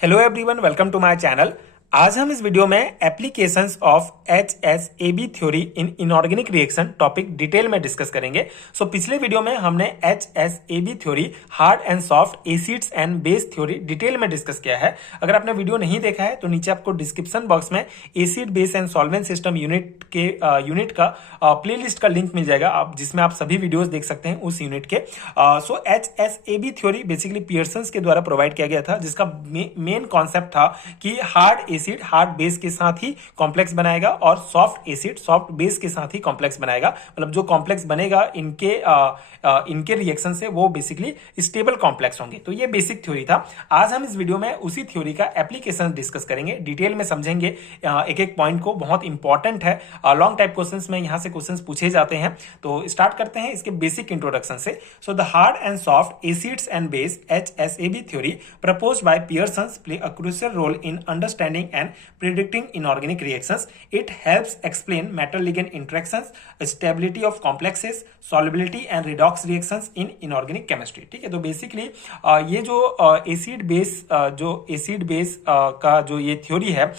Hello everyone, welcome to my channel. आज हम इस वीडियो में applications of HSAB theory in inorganic reaction topic detail में discuss करेंगे। पिछले वीडियो में हमने HSAB theory hard and soft acids and base theory detail में डिस्कस किया है। अगर आपने वीडियो नहीं देखा है तो नीचे आपको डिस्क्रिप्शन बॉक्स में acid base and solvent system unit का प्लेलिस्ट का लिंक मिल जाएगा, आप जिसमें आप सभी वीडियोस देख सकते हैं उस यूनिट के। HSAB थ्योरी बेसिकली पियर्सन्स के द्वारा प्रोवाइड किया गया था, जिसका मेन कॉन्सेप्ट था कि हार्ड एसिड हार्ड बेस के साथ ही कॉम्प्लेक्स बनाएगा और सॉफ्ट एसिड सॉफ्ट बेस के साथ ही कॉम्प्लेक्स बनाएगा। मतलब जो कॉम्प्लेक्स बनेगा इनके रिएक्शन से वो बेसिकली स्टेबल कॉम्प्लेक्स होंगे। तो ये बेसिक थ्योरी था। आज हम इस वीडियो में उसी थ्योरी का एप्लीकेशन डिस्कस करेंगे, डिटेल में समझेंगे एक एक पॉइंट को। बहुत इंपॉर्टेंट है, लॉन्ग टाइप क्वेश्चंस में यहां से क्वेश्चंस पूछे जाते हैं। तो स्टार्ट करते हैं इसके बेसिक इंट्रोडक्शन से। So the hard and soft acids and base HSAB theory proposed by Pearson play a crucial role in understanding and predicting inorganic reactions. It helps explain metal-ligand interactions, stability of complexes, solubility and redox reactions in inorganic chemistry. ठीक है, तो basically ये जो acid base का जो ये theory है,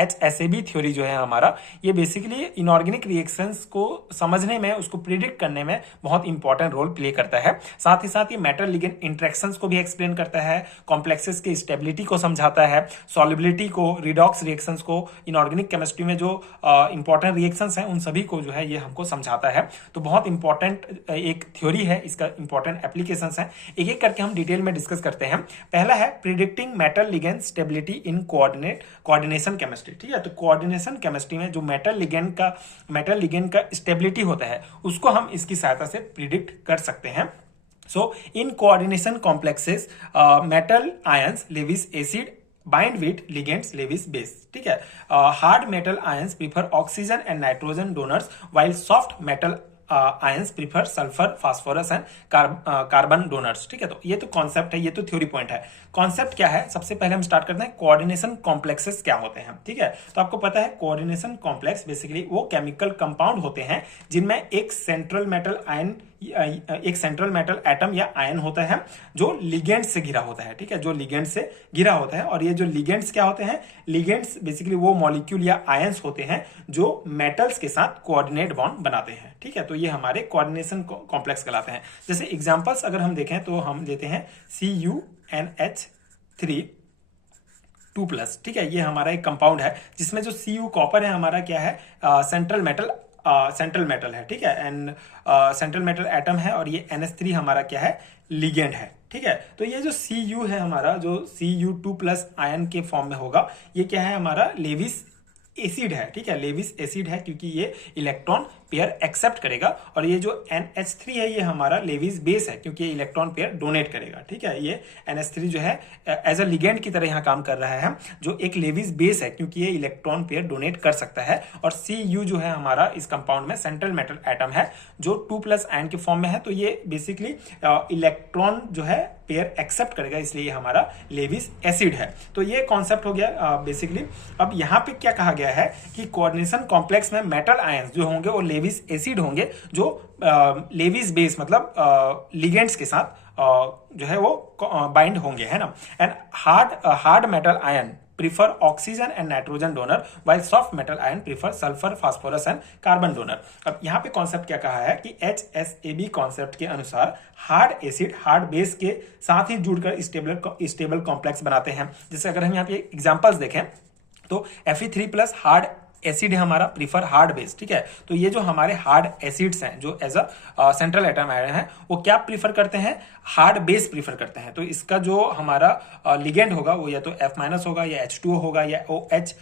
HSAB theory जो है हमारा, ये बेसिकली इनऑर्गेनिक रिएक्शंस को समझने में, उसको प्रिडिक्ट करने में बहुत इंपॉर्टेंट रोल प्ले करता है। साथ ही साथ ये मेटल लिगेंड इंटरेक्शंस को भी एक्सप्लेन करता है, कॉम्प्लेक्सेस की स्टेबिलिटी को समझाता है, सॉल्युबिलिटी को, रिडॉक्स रिएक्शंस को, इनऑर्गेनिक केमिस्ट्री में जो इंपॉर्टेंट रिएक्शंस हैं उन सभी को जो है ये हमको समझाता है। तो बहुत इंपॉर्टेंट एक थ्योरी है, इसका इंपॉर्टेंट एप्लीकेशंस हैं। एक एक करके हम डिटेल में डिस्कस करते हैं। पहला है predicting metal ligand stability in coordination chemistry. ठीक है, तो कोऑर्डिनेशन केमिस्ट्री में जो मेटल लिगेंड का स्टेबिलिटी होता है उसको हम इसकी सहायता से प्रिडिक्ट कर सकते हैं। So in coordination complexes metal ions Lewis acid bind with ligands Lewis base. ठीक है, hard metal ions prefer oxygen and nitrogen donors while soft metal ions prefer sulphur phosphorus and carbon donors. ठीक है, तो ये तो concept है, ये तो थ्योरी पॉइंट है। कॉन्सेप्ट क्या है, सबसे पहले हम स्टार्ट करते हैं कोऑर्डिनेशन कॉम्प्लेक्सेस क्या होते हैं। ठीक है, तो आपको पता है कोऑर्डिनेशन कॉम्प्लेक्स बेसिकली वो केमिकल कंपाउंड होते हैं जिनमें एक सेंट्रल मेटल एटम या आयन होता है जो लिगेंड से घिरा होता है। ठीक है, जो लिगेंड से घिरा होता है। और ये जो लिगेंड्स क्या होते हैं, लिगेंड्स बेसिकली वो मॉलिक्यूल या आयंस होते हैं जो मेटल्स के साथ कोऑर्डिनेट बॉन्ड बनाते हैं। ठीक है, तो ये हमारे कोऑर्डिनेशन कॉम्प्लेक्स कहलाते हैं। जैसे एग्जांपल्स अगर हम देखें तो हम लेते हैं CuNH3 2+। ठीक है, ये हमारा एक कंपाउंड है जिसमें जो Cu कॉपर है हमारा क्या है, सेंट्रल मेटल है। ठीक है, एंड सेंट्रल मेटल एटम है, और ये NH3 हमारा क्या है, लिगेंड है। ठीक है, तो ये जो Cu है हमारा, जो Cu2+ आयन के फॉर्म में होगा, ये क्या है हमारा, लेविस एसिड है। ठीक है, लेविस एसिड है क्योंकि ये इलेक्ट्रॉन पेयर एक्सेप्ट करेगा। और ये जो NH3 है ये हमारा लेविस बेस है क्योंकि ये इलेक्ट्रॉन पेयर डोनेट करेगा। ठीक है, ये NH3 जो है एज अ लिगेंड की तरह यहाँ काम कर रहा है, जो एक लेविस बेस है क्योंकि ये इलेक्ट्रॉन पेयर डोनेट कर सकता है। और Cu जो है हमारा इस कंपाउंड में सेंट्रल मेटल एटम है जो 2+ आयन के फॉर्म में है, तो ये बेसिकली इलेक्ट्रॉन जो है पेयर एक्सेप्ट करेगा, इसलिए ये हमारा लेविस एसिड है। तो ये कॉन्सेप्ट हो गया बेसिकली। अब यहाँ पे क्या कहा गया है कि कोऑर्डिनेशन कॉम्प्लेक्स में मेटल आयंस जो होंगे वो लेविस एसिड होंगे, जो लेविस बेस मतलब लिगेंड्स के साथ जो है वो बाइंड होंगे, है ना। And hard metal ion prefer oxygen and nitrogen donor while soft metal ion prefer sulphur phosphorus and carbon donor. अब यहाँ पे कॉन्सेप्ट क्या कहा है कि HSAB कॉन्सेप्ट के अनुसार हार्ड एसिड हार्ड बेस के साथ ही जुड़कर स्टेबल कॉम्प्लेक्स बनाते हैं। जैसे अगर हम यहाँ पे एग्जांपल्स देखें तो Fe3+ हार्ड एसिड है हमारा, प्रीफर हार्ड बेस। ठीक है, तो ये जो हमारे हार्ड एसिड्स हैं जो as a central atom ion है, वो क्या प्रीफर करते हैं, हार्ड बेस प्रीफर करते हैं। तो इसका जो हमारा लिगेंड होगा वो या तो F- होगा या H2O होगा या OH-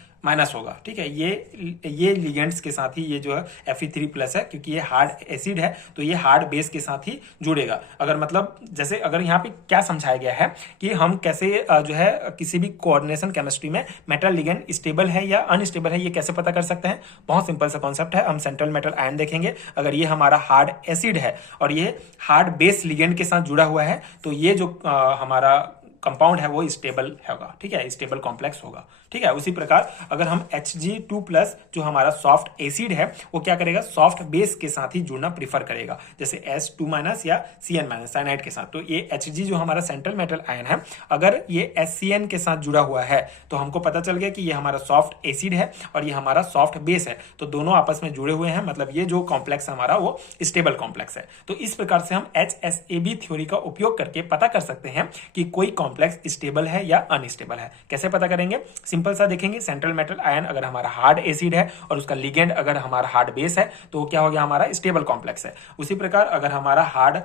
होगा। ठीक है, ये लिगेंड्स के साथ ही ये जो है Fe3+ है क्योंकि ये हार्ड एसिड है, तो ये हार्ड बेस के साथ ही जुड़ेगा। अगर मतलब जैसे अगर यहाँ पे क्या समझाया गया है कि हम कैसे जो है किसी भी कोऑर्डिनेशन केमिस्ट्री में मेटल लिगेंड स्टेबल है या अनस्टेबल है ये कैसे पता कर सकते हैं। बहुत सिंपल सा कॉन्सेप्ट है। हम सेंट्रल मेटल आयन देखेंगे, अगर ये हमारा हार्ड एसिड है और ये हार्ड बेस लिगेंड के साथ जुड़ा हुआ है, तो ये जो हमारा कंपाउंड है वो स्टेबल होगा, ठीक है, स्टेबल कॉम्प्लेक्स होगा, ठीक है। उसी प्रकार अगर हम Hg2+ जो हमारा सॉफ्ट एसिड है वो क्या करेगा, सॉफ्ट बेस के साथ ही जुड़ना प्रीफर करेगा, जैसे S2- या Cn- साइनाइड के साथ। तो ये Hg जो हमारा सेंट्रल मेटल आयन है, अगर ये SCN के साथ जुड़ा हुआ है तो हमको पता चल गया कि ये हमारा सॉफ्ट एसिड है और ये हमारा सॉफ्ट बेस है, तो दोनों आपस में जुड़े हुए हैं, मतलब ये जो कॉम्प्लेक्स हमारा वो स्टेबल कॉम्प्लेक्स है। तो इस प्रकार से हम HSAB थ्योरी का उपयोग करके पता कर सकते हैं कि कोई कॉम्प्लेक्स स्टेबल है या अनस्टेबल है। कैसे पता करेंगे, सिंपल सा देखेंगे, सेंट्रल मेटल आयन अगर हमारा हार्ड एसिड है और उसका लिगेंड अगर हमारा हार्ड बेस है तो क्या हो गया, हमारा स्टेबल कॉम्प्लेक्स है। उसी प्रकार अगर हमारा हार्ड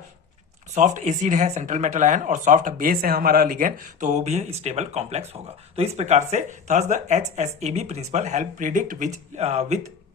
सॉफ्ट एसिड है सेंट्रल मेटल आयन और सॉफ्ट बेस है हमारा लिगेंड, तो वो भी स्टेबल कॉम्प्लेक्स होगा। तो इस प्रकार से thus the HSAB principle help predict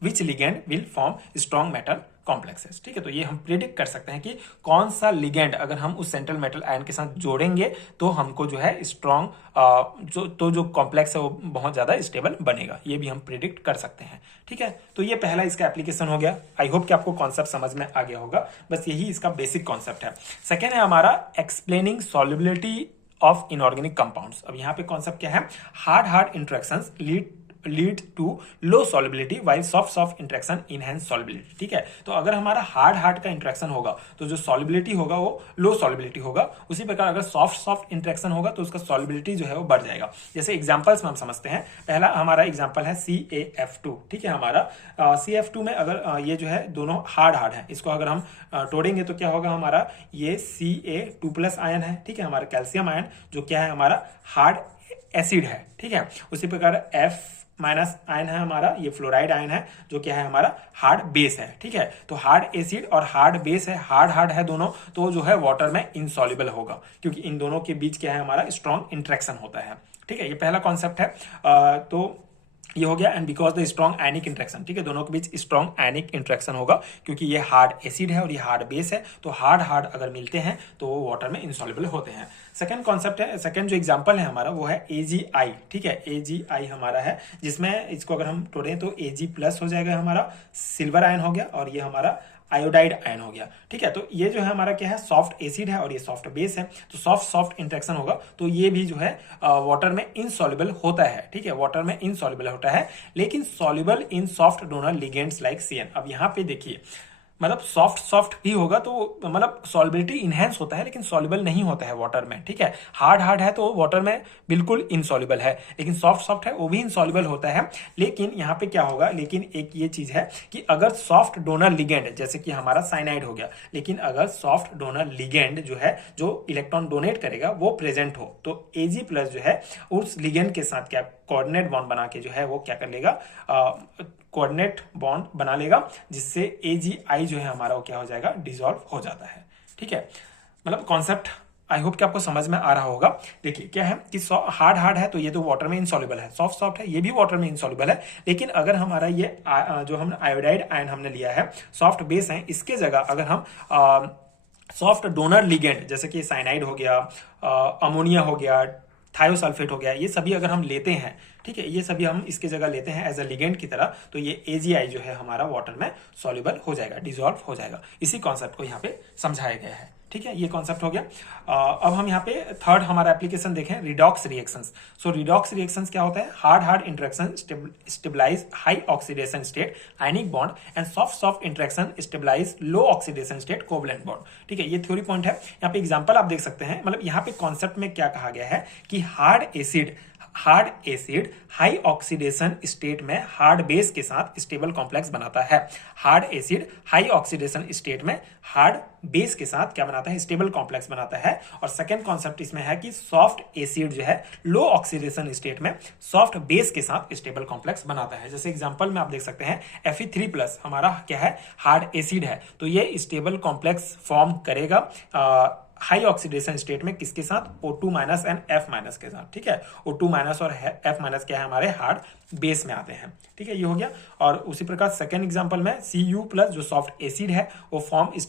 which ligand will form strong metal complexes, ठीक है। तो ये हम प्रिडिक्ट कर सकते हैं कि कौन सा लिगेंड अगर हम उस सेंट्रल मेटल आयन के साथ जोड़ेंगे तो हमको जो है स्ट्रॉन्ग जो कॉम्प्लेक्स है वो बहुत ज्यादा स्टेबल बनेगा, ये भी हम प्रिडिक्ट कर सकते हैं, ठीक है। तो ये पहला इसका एप्लीकेशन हो गया। आई होप कि आपको कॉन्सेप्ट समझ में आ गया होगा, बस यही इसका बेसिक कॉन्सेप्ट है। सेकेंड है हमारा explaining solubility of inorganic compounds. अब यहाँ पे कॉन्सेप्ट क्या है, hard interactions lead to low solubility while soft interaction enhance solubility, ठीक है। तो अगर हमारा हार्ड का इंटरेक्शन होगा तो जो सॉल्युबिलिटी होगा वो लो सॉल्युबिलिटी होगा। उसी प्रकार अगर सॉफ्ट इंटरेक्शन होगा तो उसका सॉल्युबिलिटी जो है वो बढ़ जाएगा। जैसे एग्जांपल्स में हम समझते हैं, पहला हमारा एग्जांपल है CaF2, ठीक है। हमारा CF2 में अगर ये जो है दोनों हार्ड है, इसको अगर हम तोड़ेंगे तो क्या होगा, हमारा ये Ca2+ आयन है, ठीक है, हमारा कैल्शियम आयन जो क्या है हमारा हार्ड एसिड है, ठीक है। उसी प्रकार F- आयन है हमारा, ये फ्लोराइड आयन है जो क्या है हमारा हार्ड बेस है, ठीक है। तो हार्ड एसिड और हार्ड बेस है, हार्ड है दोनों, तो जो है वाटर में इनसॉल्युबल होगा क्योंकि इन दोनों के बीच क्या है हमारा स्ट्रॉन्ग इंटरेक्शन होता है, ठीक है। ये पहला कॉन्सेप्ट है। तो ये हो गया, and because the strong ionic interaction, ठीक है, दोनों के बीच स्ट्रॉन्ग आयनिक इंट्रैक्शन होगा क्योंकि ये हार्ड एसिड है और ये हार्ड बेस है, तो हार्ड अगर मिलते हैं तो वो वाटर में इनसॉल्युबल होते हैं। सेकंड कॉन्सेप्ट है, सेकंड जो एग्जांपल है हमारा वो है AgI, ठीक है। AgI हमारा है जिसमें इसको अगर हम तोड़ें तो Ag+ हो जाएगा, हमारा सिल्वर आयन हो गया और ये हमारा आयोडाइड आयन हो गया, ठीक है। तो ये जो है हमारा क्या है, सॉफ्ट एसिड है और ये सॉफ्ट बेस है, तो सॉफ्ट इंटरेक्शन होगा तो ये भी जो है वाटर में इनसॉल्युबल होता है, ठीक है, वाटर में इनसॉल्युबल होता है, लेकिन soluble in soft donor ligands like CN। अब यहाँ पे देखिए, मतलब सॉफ्ट भी होगा तो मतलब सॉल्युबिलिटी इनहेंस होता है लेकिन सॉल्युबल नहीं होता है वाटर में, ठीक है। हार्ड है तो वाटर में बिल्कुल इनसॉल्युबल है, लेकिन सॉफ्ट है वो भी इनसॉल्युबल होता है। लेकिन यहाँ पे क्या होगा, लेकिन एक ये चीज है कि अगर सॉफ्ट डोनर लिगेंड जैसे कि हमारा साइनाइड हो गया, लेकिन अगर सॉफ्ट डोनर लिगेंड जो है जो इलेक्ट्रॉन डोनेट करेगा वो प्रेजेंट हो तो Ag+ जो है उस लिगेंड के साथ क्या कोऑर्डिनेट बॉन्ड बना के जो है वो क्या कर लेगा, कोऑर्डिनेट बॉन्ड बना लेगा, जिससे AgI जो है हमारा वो क्या हो जाएगा, डिसॉल्व हो जाता है, ठीक है। मतलब कॉन्सेप्ट आई होप कि आपको समझ में आ रहा होगा। देखिए क्या है कि हार्ड है तो ये तो वाटर में इनसॉल्युबल है, सॉफ्ट है ये भी वाटर में इनसॉल्युबल है, लेकिन अगर हमारा ये जो हम आयोडाइड आयन हमने लिया है सॉफ्ट बेस है, इसके जगह अगर हम सॉफ्ट डोनर लिगेंड जैसे कि साइनाइड हो गया, अमोनिया हो गया, थायोसल्फेट हो गया, ये सभी अगर हम लेते हैं, ठीक है, ये सभी हम इसके जगह लेते हैं एज अ लिगेंड की तरह, तो ये AgI जो है हमारा वाटर में सॉल्युबल हो जाएगा, डिसॉल्व हो जाएगा। इसी कॉन्सेप्ट को यहाँ पे समझाया गया है, ठीक है, ये कॉन्सेप्ट हो गया। अब हम यहाँ पे थर्ड हमारा एप्लीकेशन देखें, redox reactions. So redox reactions क्या होता है, hard interaction stabilize high oxidation state ionic bond and soft interaction stabilize low oxidation state covalent bond, ठीक है। ये थ्योरी पॉइंट है, यहाँ पे एग्जांपल आप देख सकते हैं। मतलब यहाँ पे कॉन्सेप्ट में क्या कहा गया है कि hard acid high oxidation state में हार्ड बेस के साथ स्टेबल कॉम्प्लेक्स बनाता है। Hard acid high oxidation state में हार्ड बेस के साथ क्या बनाता है, स्टेबल कॉम्प्लेक्स बनाता है। और सेकंड कॉन्सेप्ट इसमें है कि सॉफ्ट एसिड जो है लो ऑक्सीडेशन स्टेट में सॉफ्ट बेस के साथ स्टेबल कॉम्प्लेक्स बनाता है। जैसे एग्जांपल में आप देख सकते हैं Fe3+ हमारा क्या है, हार्ड एसिड है, तो ये स्टेबल कॉम्प्लेक्स फॉर्म करेगा हाई ऑक्सीडेशन स्टेट में किसके साथ, O2- एंड F- के साथ, ठीक है। O2- और F- क्या है हमारे हार्ड बेस में आते हैं, ठीक है, ये हो गया। और उसी प्रकार सेकेंड एग्जांपल में Cu+ जो सॉफ्ट एसिड है वो फॉर्म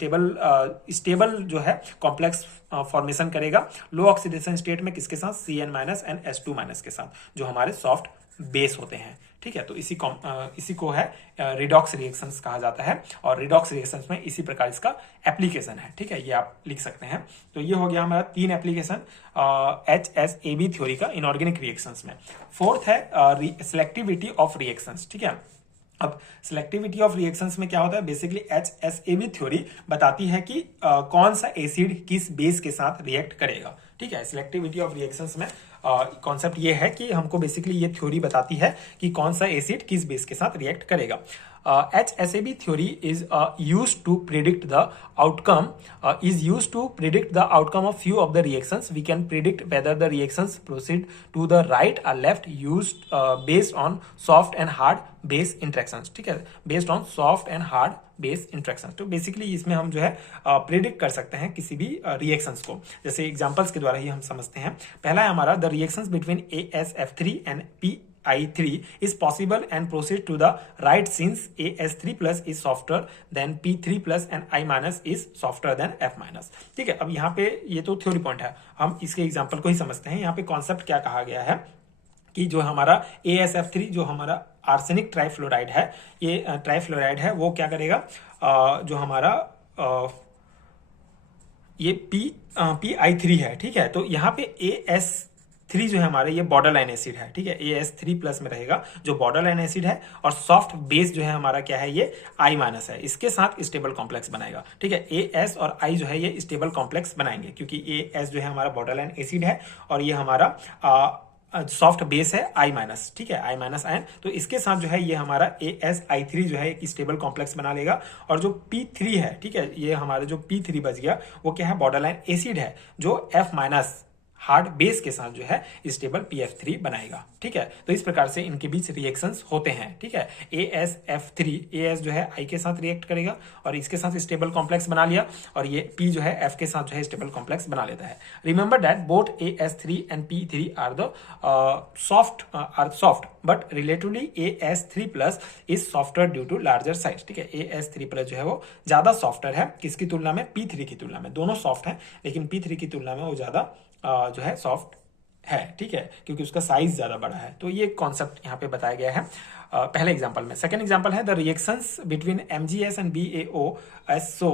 स्टेबल जो है कॉम्प्लेक्स फॉर्मेशन करेगा लो ऑक्सीडेशन स्टेट में किसके साथ, Cn- एंड H2- के साथ, जो हमारे सॉफ्ट बेस होते हैं, ठीक है। तो इसी को है रिडॉक्स रिएक्शंस कहा जाता है, और रिडॉक्स रिएक्शंस में इसी प्रकार इसका एप्लीकेशन है। ठीक है, ये आप लिख सकते हैं। तो ये हो गया हमारा 3 एप्लीकेशन HSAB थ्योरी का इनऑर्गेनिक रिएक्शंस में। फोर्थ है सिलेक्टिविटी ऑफ रिएक्शंस। ठीक है, अब सिलेक्टिविटी ऑफ रिएक्शंस में क्या होता है, बेसिकली HSAB थ्योरी बताती है कि कौन सा एसिड किस बेस के साथ रिएक्ट करेगा। ठीक है, सिलेक्टिविटी ऑफ रिएक्शंस में कॉन्सेप्ट ये है कि हमको बेसिकली ये थ्योरी बताती है कि कौन सा एसिड किस बेस के साथ रिएक्ट करेगा। HSAB theory is used to predict the outcome of few of the reactions. We can predict whether the reactions proceed to the right or left based on soft and hard base interactions. ठीक है, based on soft and hard base interactions. तो basically इसमें हम जो है predict कर सकते हैं किसी भी रिएक्शंस को। जैसे एग्जांपल्स के द्वारा ही हम समझते हैं। पहला है हमारा the reactions between AsF3 and PI3 is possible and proceed to the right since AS3 plus is softer than P3 plus and I minus is softer than F minus। ठीक है, अब यहाँ पे ये तो थ्योरी पॉइंट है, हम इसके एग्जांपल को ही समझते हैं। यहाँ पे कॉन्सेप्ट क्या कहा गया है कि जो हमारा AsF3 जो हमारा आर्सेनिक ट्राइफ्लोराइड है, ये ट्राइफ्लोराइड है, वो क्या करेगा, जो हमारा ये PI3 है। ठीक है, तो यहाँ पे AS3 जो है हमारे ये बॉर्डर लाइन एसिड है। ठीक है, AS3 प्लस में रहेगा जो बॉर्डर लाइन एसिड है, और सॉफ्ट बेस जो है हमारा क्या है, ये I माइनस है, इसके साथ स्टेबल कॉम्प्लेक्स बनाएगा। ठीक है, AS और I जो है ये स्टेबल कॉम्प्लेक्स बनाएंगे, क्योंकि AS जो है हमारा बॉर्डर लाइन एसिड है और ये हमारा सॉफ्ट बेस है I माइनस। ठीक है, I माइनस आयन, तो इसके साथ जो है ये हमारा AsI3 जो है एक स्टेबल कॉम्प्लेक्स बना लेगा। और जो P3 है, ठीक है, ये हमारा जो P3 बच गया वो क्या है, बॉर्डर लाइन एसिड है, जो F माइनस हार्ड बेस के साथ जो है स्टेबल PF3 बनाएगा। ठीक है, तो इस प्रकार से इनके बीच रिएक्शंस होते हैं। ठीक है, AsF3 AS जो है I के साथ रिएक्ट करेगा और इसके साथ स्टेबल कॉम्प्लेक्स बना लिया, और ये P जो है F के साथ जो है स्टेबल कॉम्प्लेक्स बना लेता है। Remember that both AS3 and P3 are the soft but relatively AS3 plus is softer due to larger size. ठीक है, AS3 प्लस जो है वो ज्यादा सॉफ्टर है, किसकी तुलना में, P3 की तुलना में। दोनों सॉफ्ट है लेकिन P3 की तुलना में वो ज्यादा जो है सॉफ्ट है। ठीक है, क्योंकि उसका साइज ज्यादा बड़ा है। तो ये कॉन्सेप्ट यहाँ पे बताया गया है पहले एग्जांपल में। सेकंड एग्जांपल है the reactions between MgS and BaOSO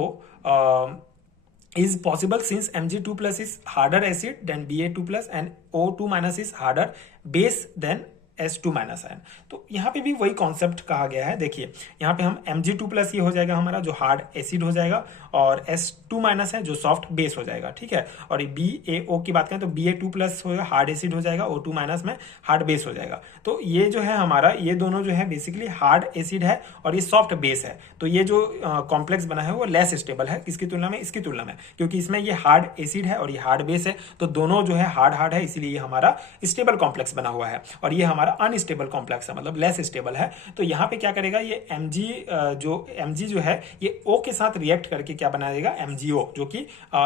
is possible since Mg2 plus is harder acid than Ba2 plus and O2 minus is harder base than S2 minus ion. तो यहाँ पे भी वही कॉन्सेप्ट कहा गया है। देखिए यहाँ पे हम Mg2 प्लस ये हो जाएगा हमारा जो हार्ड एसिड हो जाएगा, और S2 माइनस है जो सॉफ्ट बेस हो जाएगा। ठीक है, और BaO की बात करें तो Ba2 प्लस होगा हार्ड एसिड हो जाएगा, O2 माइनस में हार्ड बेस हो जाएगा। तो ये जो है हमारा, ये दोनों जो है बेसिकली हार्ड एसिड है और ये सॉफ्ट बेस है। तो ये जो कॉम्प्लेक्स बना है वो लेस स्टेबल है, किसकी तुलना में, इसकी तुलना में, क्योंकि इसमें ये हार्ड एसिड है और ये हार्ड बेस है। तो दोनों जो है हार्ड है, इसीलिए ये हमारा स्टेबल कॉम्प्लेक्स बना हुआ है, और ये हमारा अनस्टेबल कॉम्प्लेक्स है, मतलब लेस स्टेबल है। तो यहाँ पे क्या करेगा, ये Mg जो है ये O के साथ रिएक्ट करके क्या बनाएगा, MgO, जो कि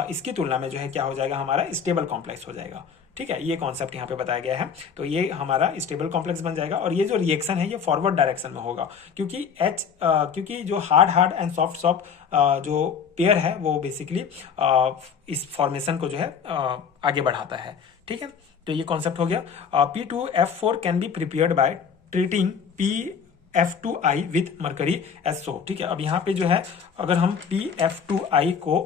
इसकी तुलना में जो है क्या हो जाएगा, हमारा स्टेबल कॉम्प्लेक्स हो जाएगा। ठीक है, ये कॉन्सेप्ट यहाँ पे बताया गया है। तो ये हमारा स्टेबल कॉम्प्लेक्स बन जाएगा, और ये जो रिएक्शन है ये फॉरवर्ड डायरेक्शन में होगा, क्योंकि जो हार्ड एंड सॉफ्ट जो पेयर है वो बेसिकली इस फॉर्मेशन को जो है आगे बढ़ाता है। ठीक है, तो ये कॉन्सेप्ट हो गया। P2F4 can be prepared by treating PF2I with mercury SO। ठीक है, अब यहाँ पे जो है अगर हम PF2I को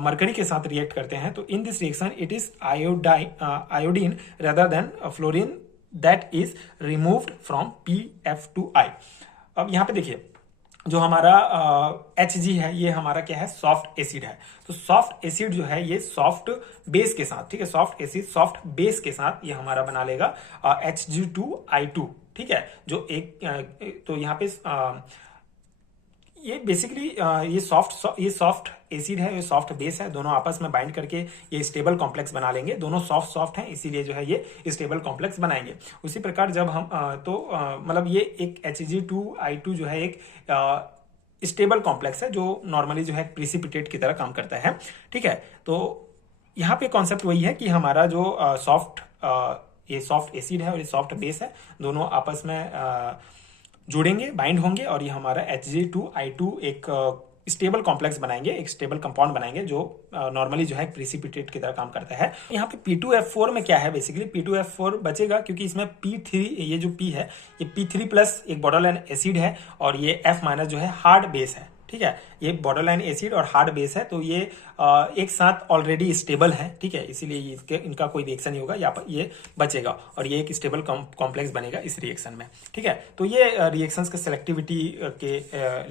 मरकरी के साथ रिएक्ट करते हैं तो in this reaction it is iodine rather than fluorine that is removed from PF2I। अब यहाँ पे देखिए जो हमारा Hg है ये हमारा क्या है, सॉफ्ट एसिड है। तो सॉफ्ट एसिड जो है ये सॉफ्ट बेस के साथ, ठीक है, सॉफ्ट एसिड सॉफ्ट बेस के साथ ये हमारा बना लेगा Hg2I2। ठीक है, जो एक तो यहाँ पे ये बेसिकली ये सॉफ्ट एसिड है, ये सॉफ्ट बेस है, दोनों आपस में बाइंड करके ये स्टेबल कॉम्प्लेक्स बना लेंगे। दोनों सॉफ्ट हैं, इसीलिए जो है ये स्टेबल कॉम्प्लेक्स बनाएंगे। उसी प्रकार जब हम मतलब ये एक Hg2I2 जो है एक स्टेबल कॉम्प्लेक्स है जो नॉर्मली जो है प्रिसिपिटेट की तरह काम करता है। ठीक है, तो यहाँ पे कॉन्सेप्ट वही है कि हमारा जो ये सॉफ्ट एसिड है और ये सॉफ्ट बेस है, दोनों आपस में जुड़ेंगे, बाइंड होंगे, और ये हमारा Hg2I2 एक स्टेबल कॉम्प्लेक्स बनाएंगे, एक स्टेबल कंपाउंड बनाएंगे जो नॉर्मली जो है प्रेसिपिटेट की तरह काम करता है। यहाँ पे P2F4 में क्या है, बेसिकली P2F4 बचेगा क्योंकि इसमें P3, ये जो P है ये P3 प्लस एक बॉर्डरलाइन एसिड है और ये F माइनस जो है हार्ड बेस है, ठीक है। ये बॉर्डरलाइन एसिड और हार्ड बेस है, तो ये एक साथ ऑलरेडी स्टेबल है, ठीक है, इसीलिए इनका कोई रिएक्शन नहीं होगा, यहाँ पर ये बचेगा और ये एक स्टेबल कॉम्प्लेक्स बनेगा इस रिएक्शन में, ठीक है। तो ये रिएक्शंस के सेलेक्टिविटी के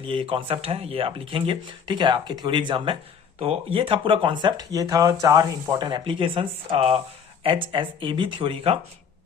लिए कॉन्सेप्ट है, ये आप लिखेंगे, ठीक है, आपके थ्योरी एग्जाम में। तो ये था पूरा कॉन्सेप्ट, ये था 4 इंपॉर्टेंट एप्लीकेशंस HSAB थ्योरी का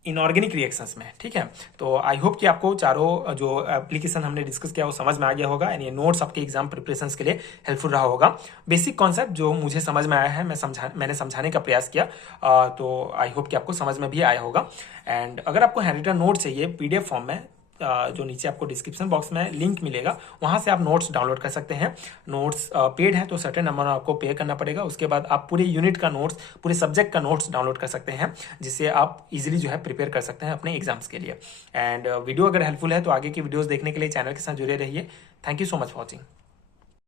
इनऑर्गेनिक रिएक्शंस में, ठीक है। तो आई होप कि आपको चारों जो एप्लीकेशन हमने डिस्कस किया वो समझ में आ गया होगा, यानी नोट्स आपके एग्जाम प्रिपरेशंस के लिए हेल्पफुल रहा होगा। बेसिक कॉन्सेप्ट जो मुझे समझ में आया है मैंने समझाने का प्रयास किया, तो आई होप कि आपको समझ में भी आया होगा। एंड अगर आपको हैंडरिटन नोट चाहिए PDF फॉर्म में, जो नीचे आपको डिस्क्रिप्शन बॉक्स में लिंक मिलेगा, वहां से आप नोट्स डाउनलोड कर सकते हैं। नोट्स पेड है तो सर्टेन अमाउंट आपको पे करना पड़ेगा, उसके बाद आप पूरे यूनिट का नोट्स, पूरे सब्जेक्ट का नोट्स डाउनलोड कर सकते हैं, जिससे आप इजीली जो है प्रिपेयर कर सकते हैं अपने एग्जाम्स के लिए। एंड वीडियो अगर हेल्पफुल है तो आगे की वीडियोस देखने के लिए चैनल के साथ जुड़े रहिए। Thank you so much for watching.